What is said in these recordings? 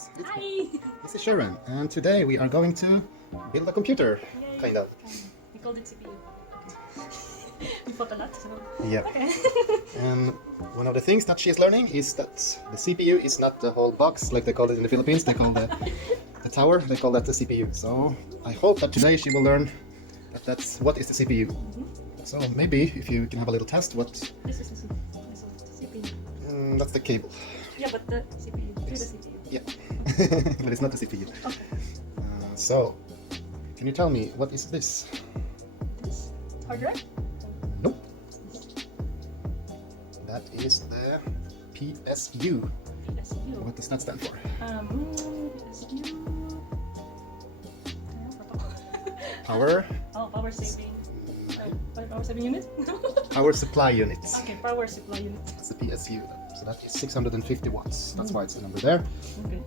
guys. Hi! This is Sharon, and today we are going to build a computer, kind of. We called it CPU. We fought a lot, so... Yeah. Okay. And one of the things that she is learning is that the CPU is not the whole box, like they call it in the Philippines. They call the tower, they call that the CPU. So I hope that today she will learn that that's what is the CPU. So maybe if you can have a little test, what... This is the CPU. That's the cable. Yeah, but the CPU. The CPU. Yeah, but it's not the CPU. Okay. So, can you tell me, what is this? This hard drive? Nope. That is the PSU. PSU. What does that stand for? PSU. Power. Oh, power saving. Power saving unit? Power supply unit. Okay, power supply unit. That's the PSU. So that is 650 watts. That's why it's the number there. Okay.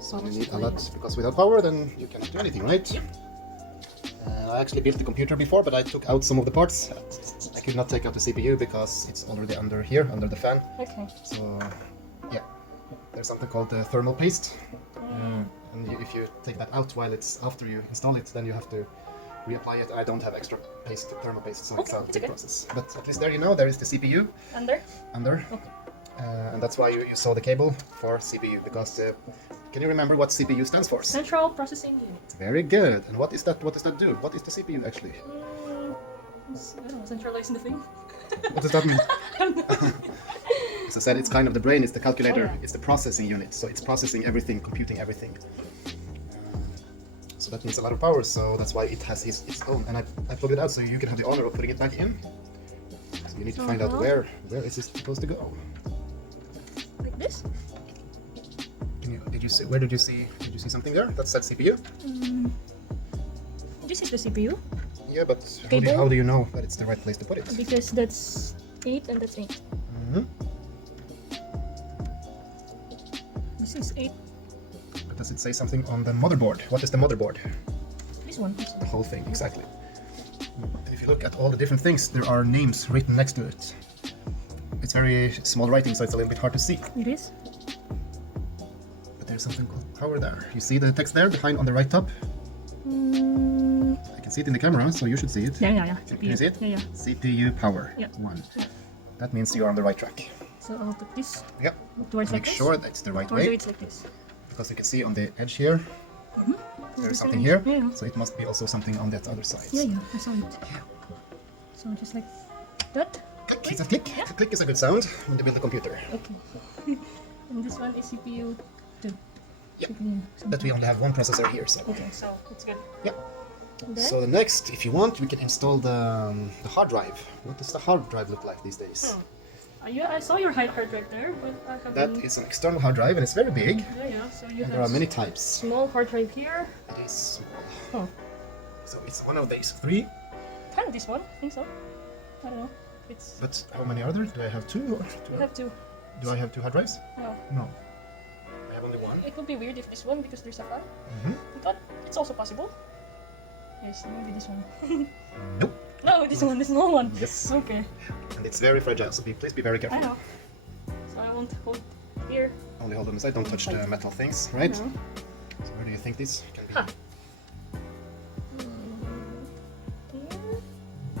So you need a lot, because without power then you cannot do anything, right? Yep. I actually built the computer before, but I took out some of the parts. I could not take out the CPU because it's already under here, under the fan. Okay. So yeah, there's something called the thermal paste. And if you take that out while it's after you install it, then you have to reapply it. I don't have extra paste, thermal paste, so it's a big process. But at least there you know, there is the CPU. Under. Okay. And that's why you saw the cable for CPU, because can you remember what CPU stands for? Central Processing Unit. Very good. And what is that? What does that do? What is the CPU actually? I don't know, centralizing the thing. What does that mean? As I said, it's kind of the brain, it's the calculator, Oh, yeah. it's the processing unit. So it's processing everything, computing everything. So that needs a lot of power, so that's why it has its own. And I plugged it out so you can have the honor of putting it back in. So you need to find out where is it supposed to go. Like this? Did you see something there that said CPU? This is the CPU. Yeah, but Cable? how do you know that it's the right place to put it? Because that's 8 and that's 8. This is 8. But does it say something on the motherboard? What is the motherboard? This one. The whole thing, exactly. And if you look at all the different things, there are names written next to it. It's very small writing, so it's a little bit hard to see. It is? But there's something called power there. You see the text there behind on the right top? I can see it in the camera, so you should see it. Yeah. Can you see it? Yeah. CPU power 1. Yeah. That means you are on the right track. So I'll put this Yep. towards Make like sure this. that's the right Or way. do it like this. Because you can see on the edge here, there's something here. Yeah. So it must be also something on that other side. Yeah, I saw it. So just like that. Click, it's a click. Yeah. Click is a good sound when you build a computer. Okay. And this one is CPU 2. Yeah. CPU That we only have one processor here, so. Okay, so it's good. Yeah. And then, So the next, if you want, we can install the hard drive. What does the hard drive look like these days? I saw your hard drive there, but I haven't... That is an external hard drive, and it's very big. Yeah. So you And have there are many types. small hard drive here. It is small. Oh, So it's one of these 3. kind of this one. I think so. I don't know. It's... But how many are there? Do I have 2? Or You have to... do I have 2 hard drives? No. No. I have only 1. It would be weird if this one, because there's a fan. But it's also possible. Yes, maybe this one. Nope. No, this one, the small one. Yes. Okay. And it's very fragile, so please be very careful. I know. So I won't hold here. Only hold on the side, don't touch the metal things, right? No. So where do you think this can be? Huh.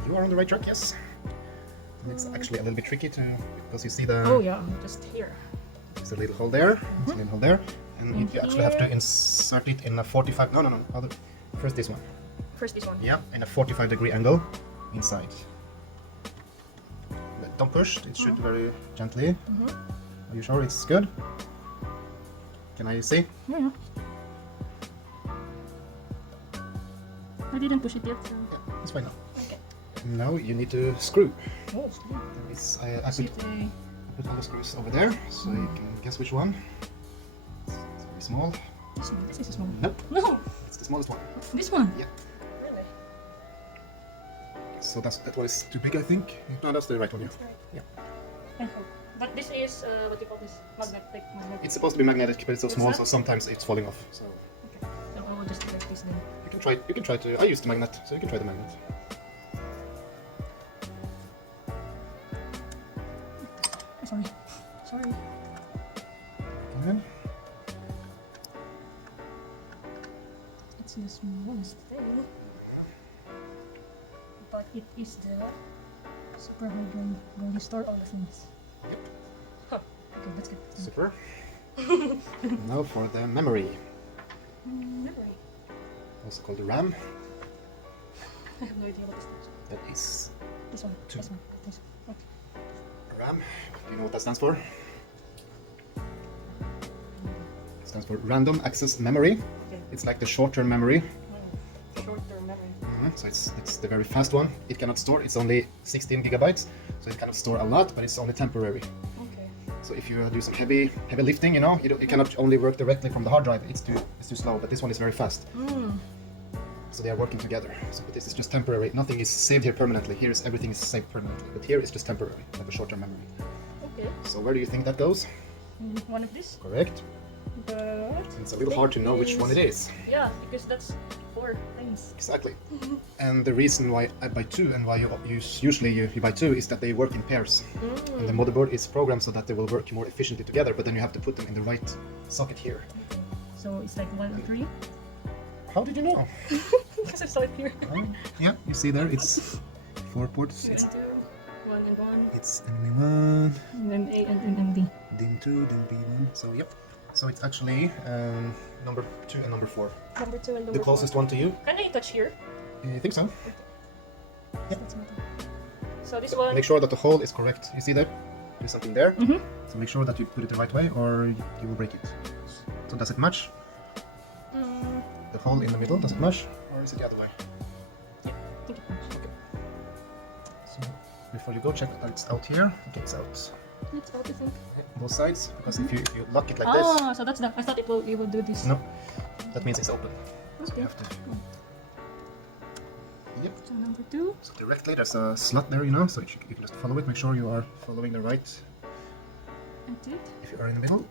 You are on the right track, yes. And it's actually a little bit tricky because you see the... Oh yeah, just here. There's a little hole there, there's a little hole there, and you actually have to insert it in a 45... No. First this one. First this one. Yeah, in a 45-degree angle inside. But don't push, it should very gently. Are you sure it's good? Can I see? Yeah. I didn't push it yet, so... Yeah, it's fine now. Okay. Now you need to screw. Oh, I put all the screws over there, so you can guess which one. It's very small. This is a small one. Nope, No! it's the smallest one. This one? Yeah. Really? So that one is too big, I think. No, that's the right one, yeah. That's right. Yeah. Okay. But this is, what do you call this? Magnetic. It's supposed to be magnetic, but it's so It's small, not? so sometimes it's falling off. So Okay. So I will just like this then. you can try to. I used the magnet, so you can try the magnet. Sorry. Good. It's the smallest thing. But it is the super hard drive where you store all the things. Yep. Huh. Okay, that's good. Super. Now for the memory, Memory. also called the RAM. I have no idea what this is. That is This one. Two. This one. This one. Okay. RAM. Do you know what that stands for? It stands for Random Access Memory. Okay. It's like the short-term memory. Short-term memory. So it's the very fast one. It cannot store. It's only 16 gigabytes, so it cannot store a lot, but it's only temporary. Okay. So if you do some heavy lifting, you know, it cannot only work directly from the hard drive. It's too slow. But this one is very fast. So they are working together. So but this is just temporary. Nothing is saved here permanently. Everything is saved permanently. But here it's just temporary, like a short-term memory. Okay. So where do you think that goes? One of these. Correct. But It's a little hard to know which one it is. yeah, because that's 4 things. Exactly. And the reason why I buy two and why you usually buy two is that they work in pairs. And the motherboard is programmed so that they will work more efficiently together, but then you have to put them in the right socket here. So it's like 1 and 3. How did you know? Because I saw it here. Yeah, you see there, it's 4 ports. 2 and 2, 1 and 1, It's MB1, and then A and MD. DIN 2, DIN B1. So yep. So it's actually number 2 and number 4. Number 2 and number The closest one to you. Can I touch here? I think so. That's not it. So this one. Make sure that the hole is correct. You see that? Do something there. Mhm. So make sure that you put it the right way or you will break it. So does it match? The hole in the middle, does it match? Or is it the other way? Yeah, I think it matches. So before you go, check that it's out here. Okay, it's out. It's out, I think. Both sides, because if you lock it like this, Ah, so that's the. I thought it will do this. no, that means it's open. So Okay. you have to. Yep. So number 2. So directly, there's a slot there, you know, so you can just follow it. Make sure you are following the right. That's it. If you are in the middle.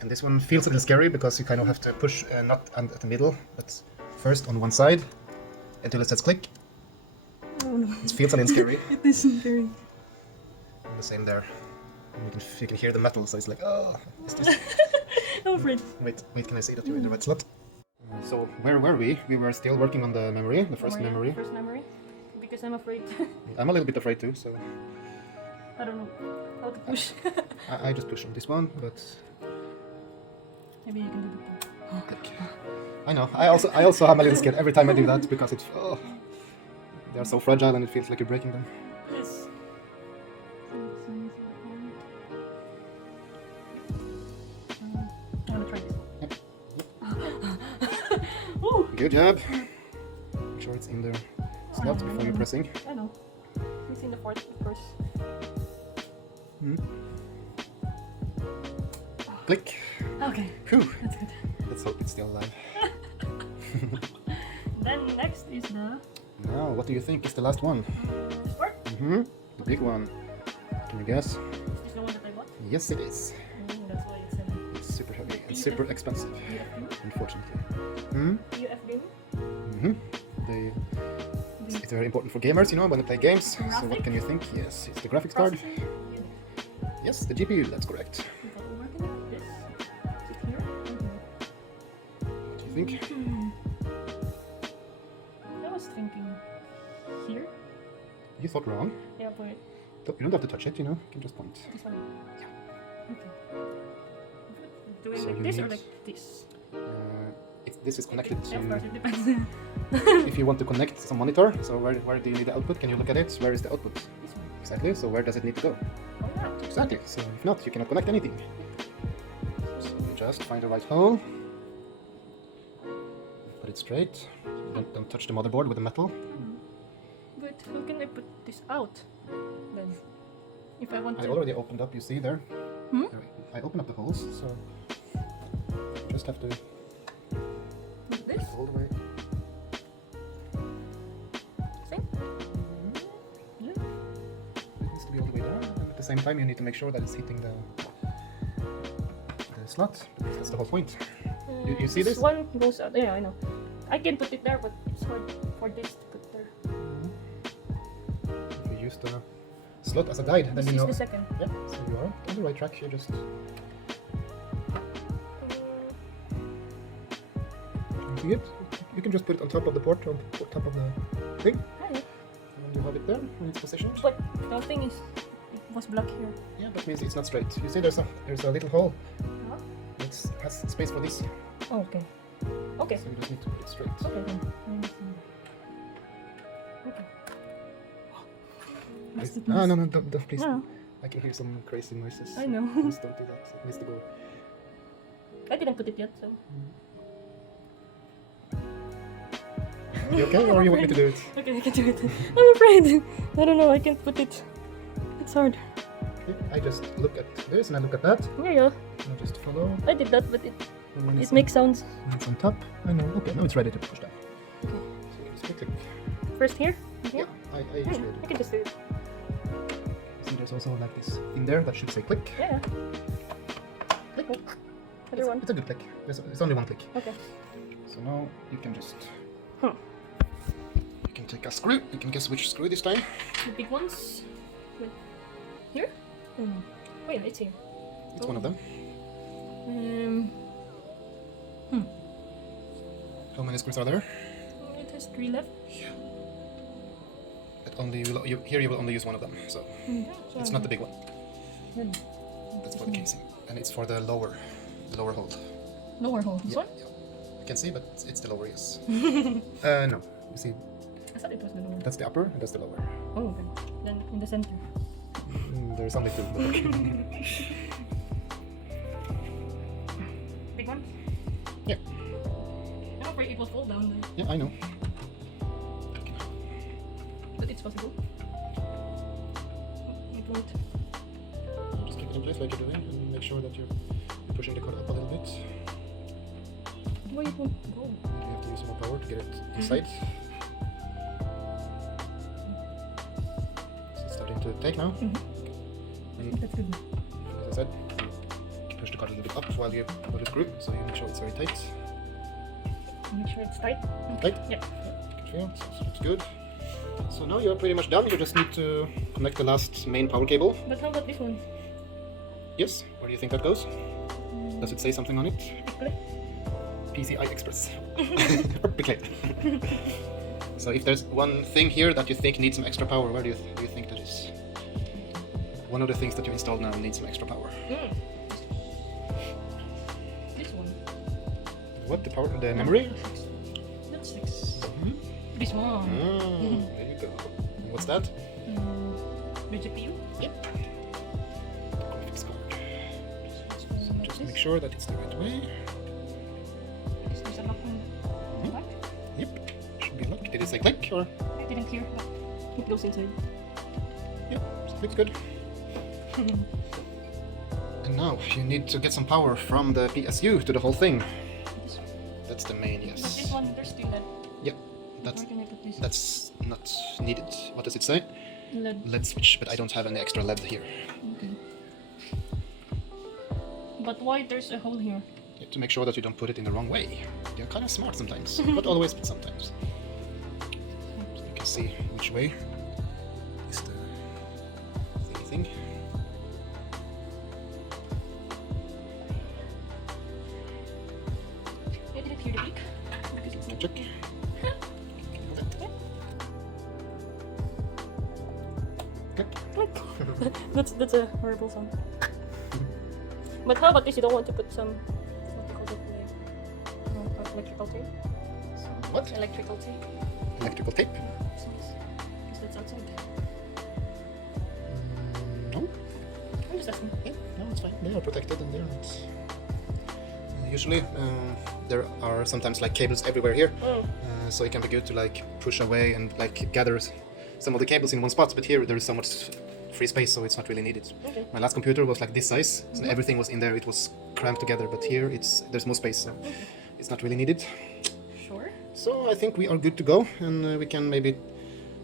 And this one feels a little scary because you kind of have to push not at the middle, but first on one side until it says click. Oh no. It feels a little scary. It isn't very. And the same there. And you can hear the metal, so it's like, oh, it's just... I'm afraid. Wait, can I see that you're in the right slot? So where were we? We were still working on the memory, the first memory. First memory. Because I'm afraid. I'm a little bit afraid too, so I don't know how to push. I just push on this one, but Maybe you can do that. click. I know. I also am a little scared every time I do that because it's they are so fragile and it feels like you're breaking them. Yes. I want to try this. Woo! Good job. Make sure it's in the slot before you're pressing. I know. It's in the fourth, of course. Click. Okay, Whew. that's good. Let's hope it's still alive. Then next is the Now, what do you think is the last one? sport. The big one. Can you guess? Is this the one that I bought? Yes, it is. That's why it's heavy. It's super heavy and super expensive, UFD? unfortunately. UFD? They, it's very important for gamers, you know, when they play games. So what Graphic? can you think? Yes, it's the graphics card. Yes, the GPU, that's correct. What do you think? I was thinking here. You thought wrong. Yeah, but You don't have to touch it, you know, you can just point. this one. Yeah. Okay. Do it So like you this or need- like this? This is connected Yeah, of to... course, it depends. If you want to connect some monitor, so where do you need the output? Can you look at it? Where is the output? This one. Exactly, so where does it need to go? Oh, yeah. Exactly, so if not, you cannot connect anything. So you just find the right hole. Put it straight. Don't touch the motherboard with the metal. But how can I put this out then? If I want I to. already opened up, you see there? Hmm? I opened up the holes, so just have to Like this? all the way. Same? Yeah. It needs to be all the way down, and at the same time you need to make sure that it's hitting the slot, because that's the whole point. You see this? One goes out. Yeah, I know. I can put it there, but it's hard for this to put there. If you use the slot as a guide, then This you is know. the second. Yeah, so you are on the right track. You just see it. you can just put it on top of the port, on top of the thing, Ah, yeah. and then you have it there when it's positioned. But the thing is, it was black here. Yeah, that means it's not straight. You see, there's a little hole. Huh? It has space for this, Oh, okay. Okay. so you just need to put it straight. Okay then. I understand. Okay. Must it Ah, miss? no, don't, please. No, I can hear some crazy noises. I know. Please don't do that. It needs to go. I didn't put it yet, so. You okay, or you want me to do it? Okay, I can do it. I'm afraid. I don't know. I can't put it. It's hard. Okay, I just look at this and I look at that. Yeah. And I just follow. I did that, but it And when it's makes sounds. when it's on top. I know. Okay, now it's ready to push down. Okay. So you just click. First here. Yeah, I usually do. I can just do it. See, there's also like this in there that should say click. Yeah. Click. Other one. It's a good click. It's only one click. Okay. So now you can just. Huh. You can take a screw. You can guess which screw this time. The big ones. Wait. Here? Oh no. Oh yeah, it's here. It's one of them. How many screws are there? It has 3 left. But only here you will only use one of them. So it's not the big one. Then That's for the casing, and it's for the lower hole. lower hole. This one? Yeah. You can see, but it's the lower, yes. No. You see, I thought it was the lower. that's the upper, and that's the lower. Oh, okay. Then in the center. There's only two. But okay. Big one? Yeah. I'm afraid it will fall down there. Yeah, I know. But it's possible. It won't. Just keep it in place like you're doing, and make sure that you're pushing the cord up a little bit. Why it won't go? You have to use more power to get it inside. So it's starting to take now. And That's good. as I said, you push the cord a little bit up while you put the screw, so you make sure it's very tight. Make sure it's tight. Tight? Yeah. Good feel, so looks good. So now you're pretty much done. You just need to connect the last main power cable. But how about this one? Yes, where do you think that goes? Does it say something on it? Click. PCI Express. Okay. So if there's one thing here that you think needs some extra power, where do you think that is? One of the things that you installed now needs some extra power. This one. What? The power? The memory? That's 6. This one. There you go. And what's that? The GPU. Yep. Graphics card. So just make sure that it's the right way. There's a lock on the back. Yep. Should be locked. Did it say click or? I didn't hear, but it goes inside. Yep. Looks good. And now you need to get some power from the PSU to the whole thing. This one. That's the main, But yes. this one, there's still LED. Yep. That's Where can I put this? that's not needed. What does it say? LED. LED switch, but I don't have any extra LED here. Okay. But why there's a hole here? You have to make sure that you don't put it in the wrong way. They're kind of smart sometimes. Not always, but sometimes. So you can see which way is the thingy thing. I didn't hear the beep. Because it's not Check. That's a horrible sound. But how about this? You don't want to put some what do you call it, like, electrical tape? What? Electrical tape. Electrical tape? Because that's outside. No. I'm just asking. Yeah, no, it's fine. They are protected and they're not. Usually, there are sometimes like cables everywhere here, so it can be good to like push away and like gather some of the cables in one spot. But here there is so much free space, so it's not really needed. Okay. My last computer was like this size, so everything was in there. It was cramped together. But here there's more space, so it's not really needed. Sure. So I think we are good to go, and we can maybe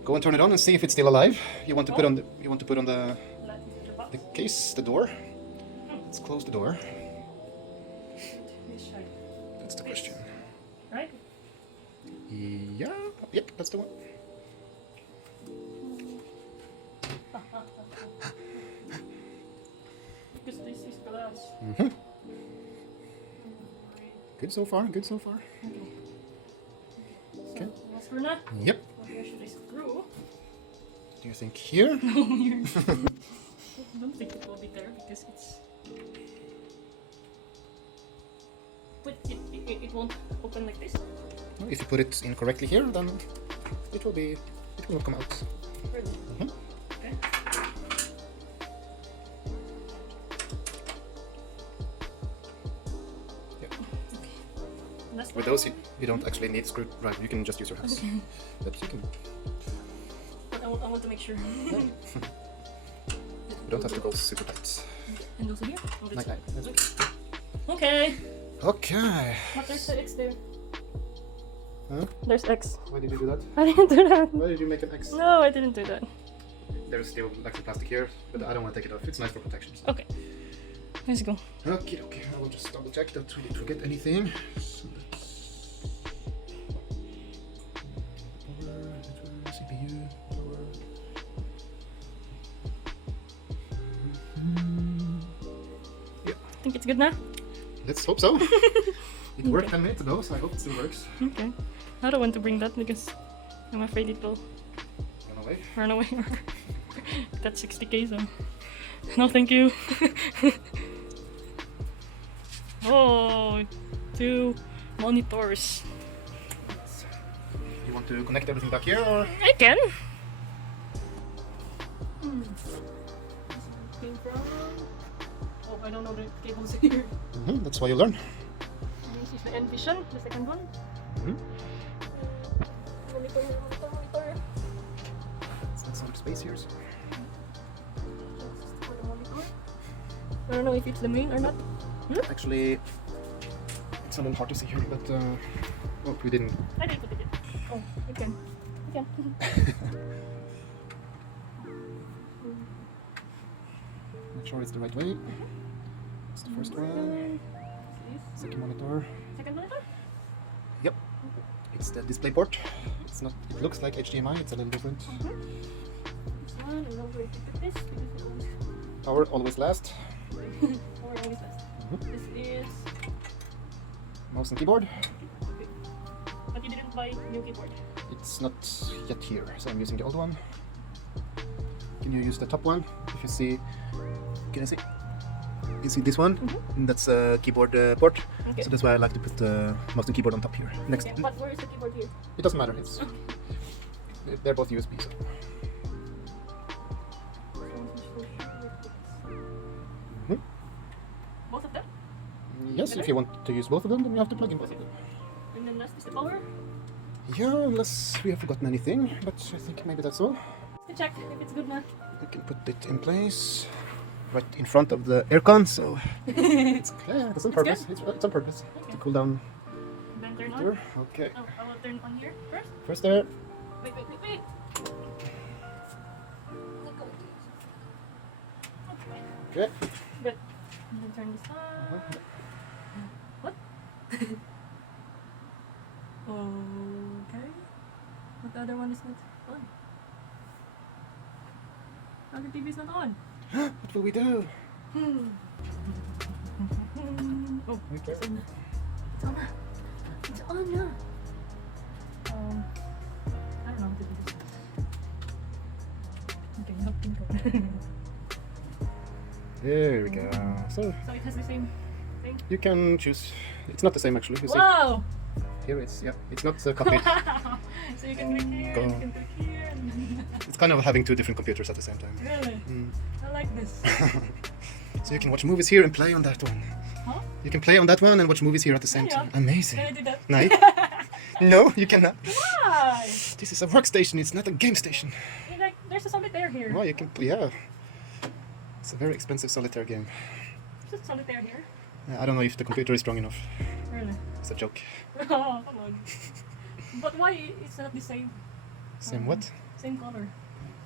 go and turn it on and see if it's still alive. You want to put on the case, the door. Let's close the door. That's the question. Right? Yeah. Yep, that's the one. Because this is glass. Good so far. Good so far. Okay. screw na? Yep. Where should I screw? Do you think here? Here. I don't think it will be there because it's. But it won't open like this. If you put it in correctly here, then it will come out. Really? Mhm. Okay. Yeah. That's With those, you don't actually need screwdriver. You can just use your hands. Okay. But you can. But I want to make sure. You don't have to go super tight. And also here? Oh, Like that. That's okay. Okay. Okay. But there's the X there. Huh? There's X. Why did you do that? I didn't do that. Why did you make an X? No, I didn't do that. There's still like some plastic here, but I don't want to take it off. It's nice for protection. So. Okay. Let's go. Okay. I will just double check that we didn't forget anything. So power, CPU, power. Yeah. I think it's good now. Let's hope so. It worked 10 minutes ago, so I hope it still works. Okay. I don't want to bring that because I'm afraid it will Run away. run away. That's 60k, so no, thank you. Oh, 2 monitors. You want to connect everything back here, or? I can. Oh, I don't know the cables here. That's why you learn. This is the Envision, the second one. Monitor. Let's add some space here. So. That's for the monitor. I don't know if it's the main or not. Actually, it's a little hard to see here, but oh, we didn't. I didn't put it in. Oh, you can. You can. Make sure it's the right way. It's the first one. Second monitor. Second monitor? Yep. It's the display port. It's not. It looks like HDMI. It's a little different. This one, I'm not going to put this because it always. Power always last. Or always last. This is. Mouse and keyboard. But you didn't buy new keyboard. It's not yet here, so I'm using the old one. Can you use the top one? If you see, can you see? You see this one? That's a keyboard port. Okay. So that's why I like to put the mouse and keyboard on top here. Next, Okay, but where is the keyboard here? it doesn't matter. It's they're both USB. So. Both of them? Yes, if you want to use both of them, then you have to plug in both of them. And then last is the power. Yeah, unless we have forgotten anything, but I think maybe that's all. To check if it's good now. We can put it in place right in front of the aircon, so it's yeah, it's on purpose. It's on purpose to cool down. Then turn on. Here. Okay. Oh, I will turn on here first. First there. Wait. Okay. Okay. Good. And then turn this on. What? Okay. But the other one is not on. Other TV is not on. What will we do? Oh, Okay. it's on. It's on. It's on now. I don't know how to do this. Okay, not pink. There we go. So So it has the same thing. you can choose. It's not the same actually. You see, Wow! here it's it's not copied. Wow! So you can click here, Go. and you can click here. And It's kind of having two different computers at the same time. really? I like this. So you can watch movies here and play on that one. Huh? You can play on that one and watch movies here at the same Yeah. time. Amazing. Can I do that? No, no, you cannot. Why? This is a workstation. It's not a game station. Like, there's a solitaire here. No, you can. Yeah, it's a very expensive solitaire game. There's a solitaire here. I don't know if the computer is strong enough. Really? It's a joke. Oh, come on. But why it's not the same? Same what? Same color.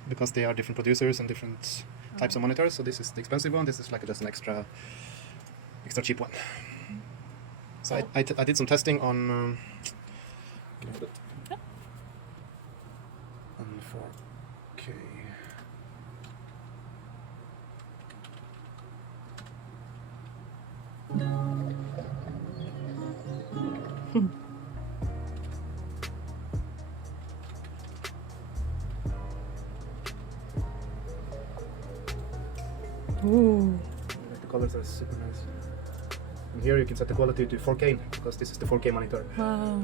Because they are different producers and different types of monitors. So this is the expensive one. This is like just an extra cheap one. So I did some testing on. Can I put it? Yeah. On 4K. Ooh. Like the colors are super nice. And here you can set the quality to 4K because this is the 4K monitor. Wow.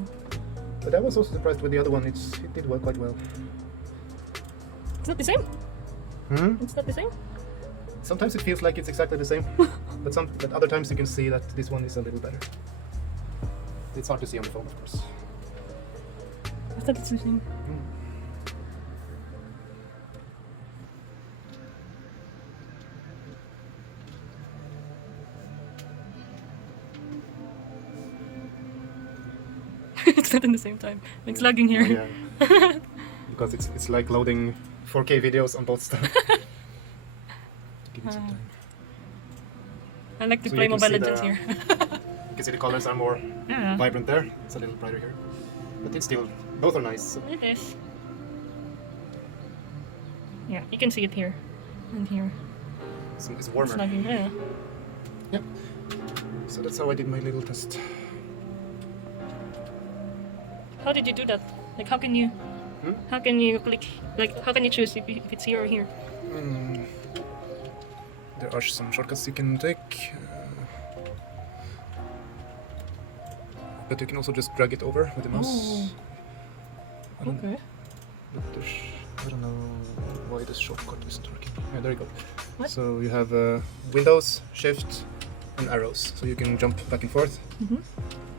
But I was also surprised with the other one. It did work quite well. It's not the same? Hmm? It's not the same? Sometimes it feels like it's exactly the same, but other times you can see that this one is a little better. It's hard to see on the phone, of course. I thought it's the same. It's not in the same time. It's lagging here. Oh, yeah. Because it's like loading 4K videos on both stuff. Give it some time. I like to So play you can Mobile see Legends here. You can see the colors are more Yeah. vibrant there. It's a little brighter here. But it's still, both are nice. So. It is. Yeah, you can see it here and here. It's warmer. It's lagging. Yeah. Yep. So that's how I did my little test. How did you do that? Like, how can you? Hmm? How can you click? Like, how can you choose if it's here or here? There are some shortcuts you can take. But you can also just drag it over with the mouse. Oh. I don't, Okay. but I don't know why this shortcut isn't working. Yeah, there you go. What? So you have Windows, Shift, and arrows. So you can jump back and forth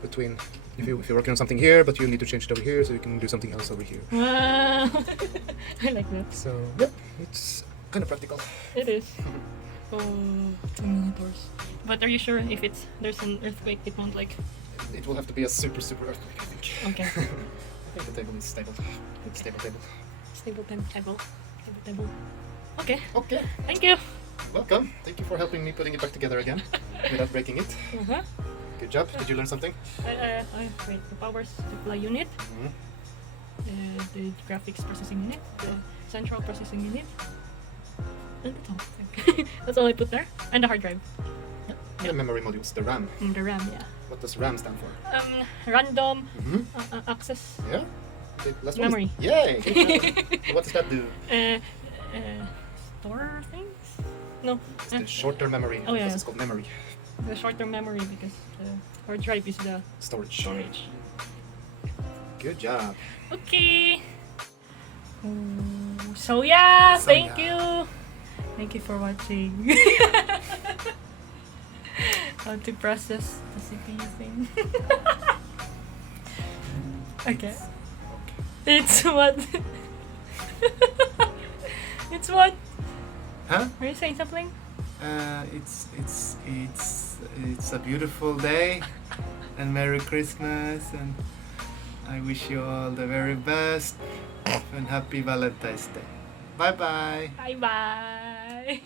between. If you're working on something here, but you need to change it over here, so you can do something else over here. Wow. I like that. So yeah, it's kind of practical. It is. Oh, 2 monitors. But are you sure if there's an earthquake, it won't like? It will have to be a super earthquake, I think. Okay. I think the table is stable. It's stable table. Stable table. Okay. Okay, Thank you. welcome. Thank you for helping me putting it back together again without breaking it. Uh-huh. Good job. Did you learn something? Wait, the power supply unit, the graphics processing unit, the central processing unit, and that's all. That's all I put there. And the hard drive. The memory modules, the RAM. And the RAM, yeah. What does RAM stand for? Random access Yeah? The last memory. One is, yay! Good job. What does that do? Store things? No. It's the short-term memory. Oh, yeah. Because it's called memory. The short-term memory because the hard drive is the Storage. storage. Good job. Okay. So yeah, So thank yeah. you. Thank you for watching. How to process the CPU thing. Okay. It's what? It's what? Huh? Are you saying something? It's a beautiful day, and Merry Christmas, and I wish you all the very best, and Happy Valentine's Day. Bye bye. Bye bye.